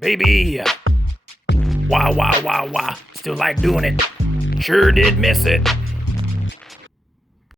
baby. Wow, wow, wow, wow. Still like doing it. Sure did miss it.